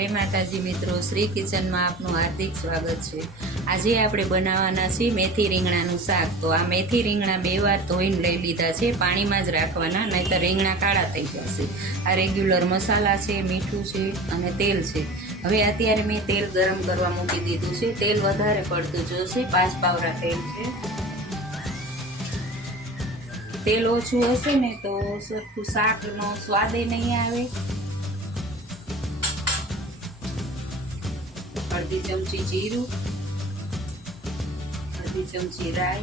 જય માતાજી મિત્રો, શ્રી કિચનમાં આપનું હાર્દિક સ્વાગત છે। આજે આપણે બનાવવાના છીએ મેથી રીંગણાનું શાક। તો આ મેથી રીંગણા 2 વાર ધોઈને લઈ લીધા છે, પાણીમાં જ રાખવાના, નહીંતર રીંગણા કાળા થઈ જશે। આ રેગ્યુલર મસાલા છે, મીઠું છે અને તેલ છે। હવે અત્યારે મેં તેલ ગરમ કરવા મૂકી દીધું છે। તેલ વધારે પડતું જોશે, 5 પાવડા તેલ છે। તેલ ઓછું હશે ને તો સરખું શાકનો સ્વાદ નહીં આવે। अर्धी चमची जीरू, अर्धी चमची राई,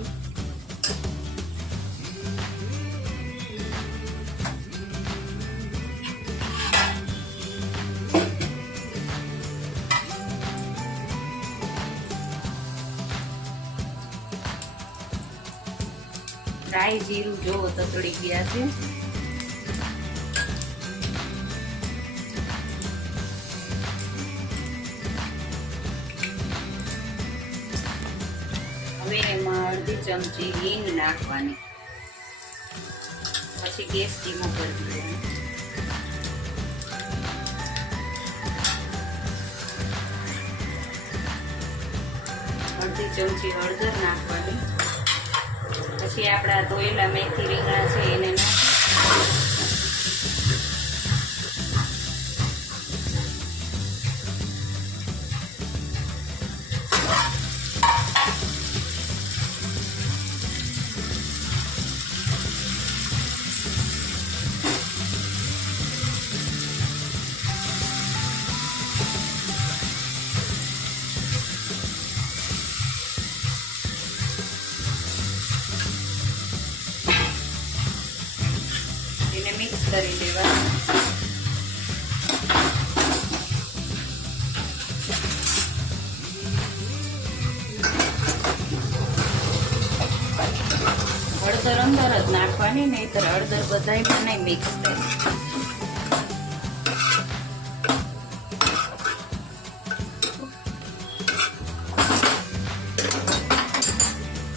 राई जीरू जो ततड़ी गया है। હવે એમાં અડધી ચમચી હિંગ નાખવાની, પછી ગેસ ધીમો કરી દેવાનો। અડધી ચમચી હળદર નાખવાની, પછી આપણા ધોયેલા મેથી રીંગણા છે એને મિક્સ કરી દેવાનું। હળદર અંદર જ નાખવાની, નહીંતર હળદર બધાયમાં નહીં મિક્સ થાય।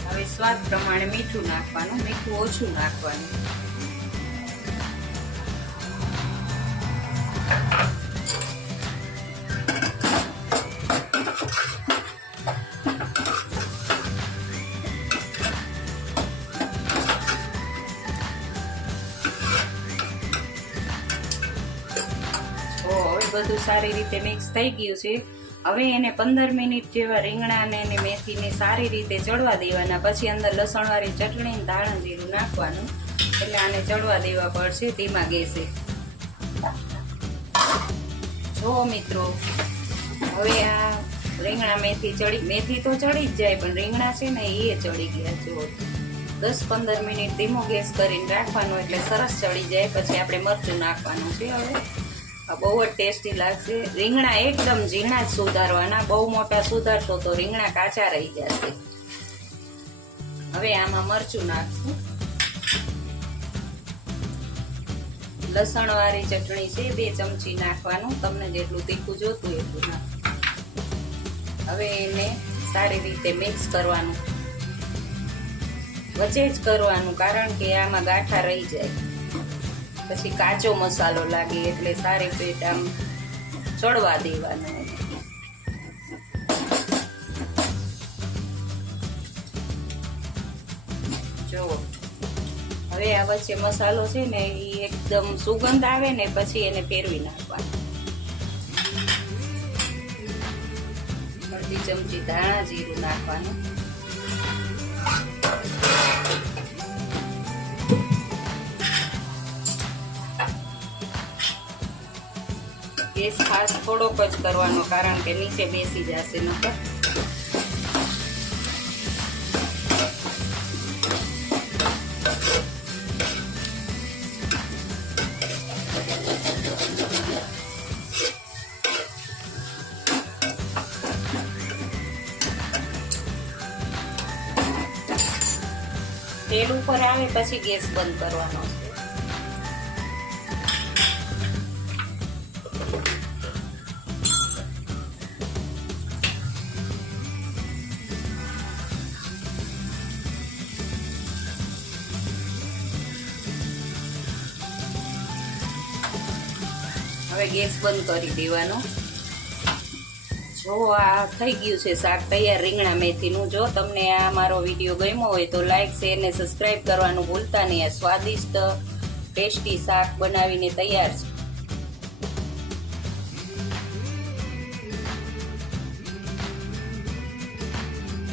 હવે સ્વાદ પ્રમાણે મીઠું નાખવાનું, મીઠું ઓછું નાખવાનું। બધું સારી રીતે મિક્સ થઈ ગયું છે। હવે એને 15 મિનિટ જેવા રીંગણાને અને મેથીને સારી રીતે ચડવા દેવાના। પછી અંદર લસણવાળી ચટણી અને ધાણા જીરું નાખવાનું, એટલે આને ચડવા દેવા પડશે ધીમા ગેસે। જો મિત્રો, હવે આ રીંગણા મેથી તો ચડી જ જાય, પણ રીંગણા છે ને એ ચડી ગયા। જો 10-15 મિનિટ ધીમો ગેસ કરીને રાખવાનો, એટલે સરસ ચડી જાય। પછી આપણે મરચું નાખવાનું છે। હવે બહુ જ ટેસ્ટી લાગશે। રીંગણા એકદમ ઝીણા જ સુધારવાના, બહુ મોટા સુધારશો તો રીંગણા કાચા રહી જશે। હવે આમાં મરચું નાખશું, લસણ વાળી ચટણી છે 2 ચમચી નાખવાનું, તમને જેટલું તીખું જોતું એટલું નાખ। હવે એને સારી રીતે મિક્સ કરવાનું, વચ્ચે જ કરવાનું, કારણ કે આમાં ગાંઠા રહી જાય, પછી કાચો મસાલો લાગે, એટલે સારી પેટ આમ ચડવા દેવાનો। જો હવે આ વચ્ચે મસાલો છે ને એ એકદમ સુગંધ આવે ને પછી એને ફેરવી નાખવાનો। અડધી ચમચી ધાણા જીરું નાખવાનું, ગેસ ખાસ થોડોક જ કરવાનો, કારણ કે નીચે બેસી જશે નકર। તેલ ઉપર આવે પછી ગેસ બંધ કરવાનો છે। હવે ગેસ બંધ કરી દેવાનો। જો આ થઈ ગયું છે શાક તૈયાર રીંગણા મેથીનું. જો તમને આ મારો વિડીયો ગમ્યો હોય તો લાઈક શેર ને સબસ્ક્રાઈબ કરવાનું ભૂલતા નહીં. આ સ્વાદિષ્ટ ટેસ્ટી શાક બનાવીને તૈયાર છે.